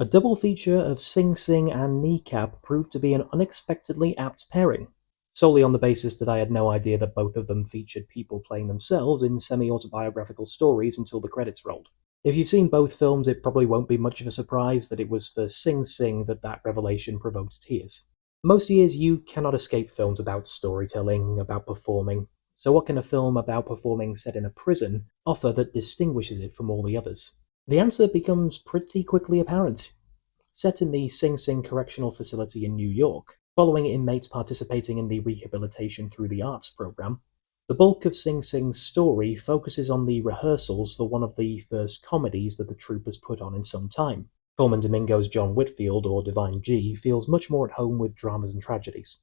A double feature of Sing Sing and Kneecap proved to be an unexpectedly apt pairing, solely on the basis that I had no idea that both of them featured people playing themselves in semi-autobiographical stories until the credits rolled. If you've seen both films, it probably won't be much of a surprise that it was for Sing Sing that revelation provoked tears. Most years you cannot escape films about storytelling, about performing, so what can a film about performing set in a prison offer that distinguishes it from all the others? The answer becomes pretty quickly apparent. Set in the Sing Sing Correctional Facility in New York, following inmates participating in the Rehabilitation Through the Arts program, the bulk of Sing Sing's story focuses on the rehearsals for one of the first comedies that the troupe has put on in some time. Colman Domingo's John Whitfield, or Divine G, feels much more at home with dramas and tragedies.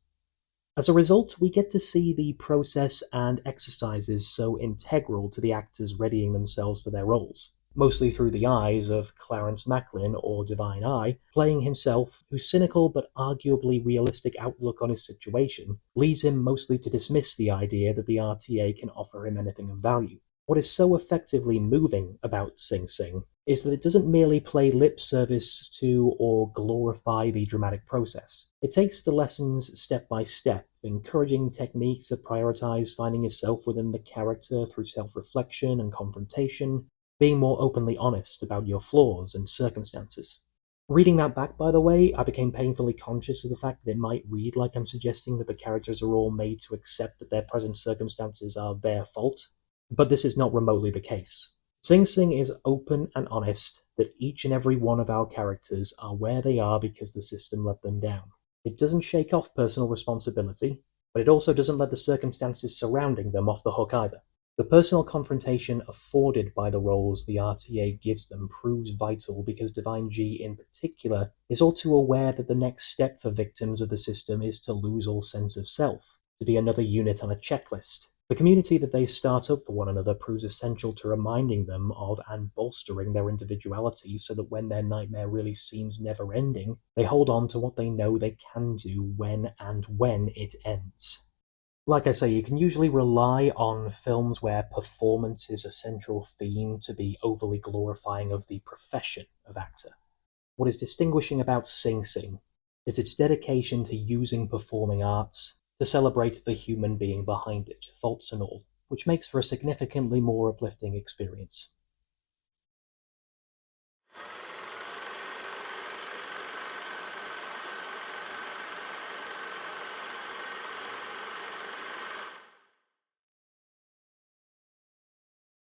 As a result, we get to see the process and exercises so integral to the actors readying themselves for their roles, mostly through the eyes of Clarence Maclin, or Divine I, playing himself, whose cynical but arguably realistic outlook on his situation leads him mostly to dismiss the idea that the RTA can offer him anything of value. What is so effectively moving about Sing Sing is that it doesn't merely play lip service to or glorify the dramatic process. It takes the lessons step by step, encouraging techniques that prioritize finding yourself within the character through self-reflection and confrontation, being more openly honest about your flaws and circumstances. Reading that back, by the way, I became painfully conscious of the fact that it might read like I'm suggesting that the characters are all made to accept that their present circumstances are their fault, but this is not remotely the case. Sing Sing is open and honest that each and every one of our characters are where they are because the system let them down. It doesn't shake off personal responsibility, but it also doesn't let the circumstances surrounding them off the hook either. The personal confrontation afforded by the roles the RTA gives them proves vital because Divine G in particular is all too aware that the next step for victims of the system is to lose all sense of self, to be another unit on a checklist. The community that they start up for one another proves essential to reminding them of and bolstering their individuality so that when their nightmare really seems never ending, they hold on to what they know they can do when it ends. Like I say, you can usually rely on films where performance is a central theme to be overly glorifying of the profession of actor. What is distinguishing about Sing Sing is its dedication to using performing arts to celebrate the human being behind it, faults and all, which makes for a significantly more uplifting experience.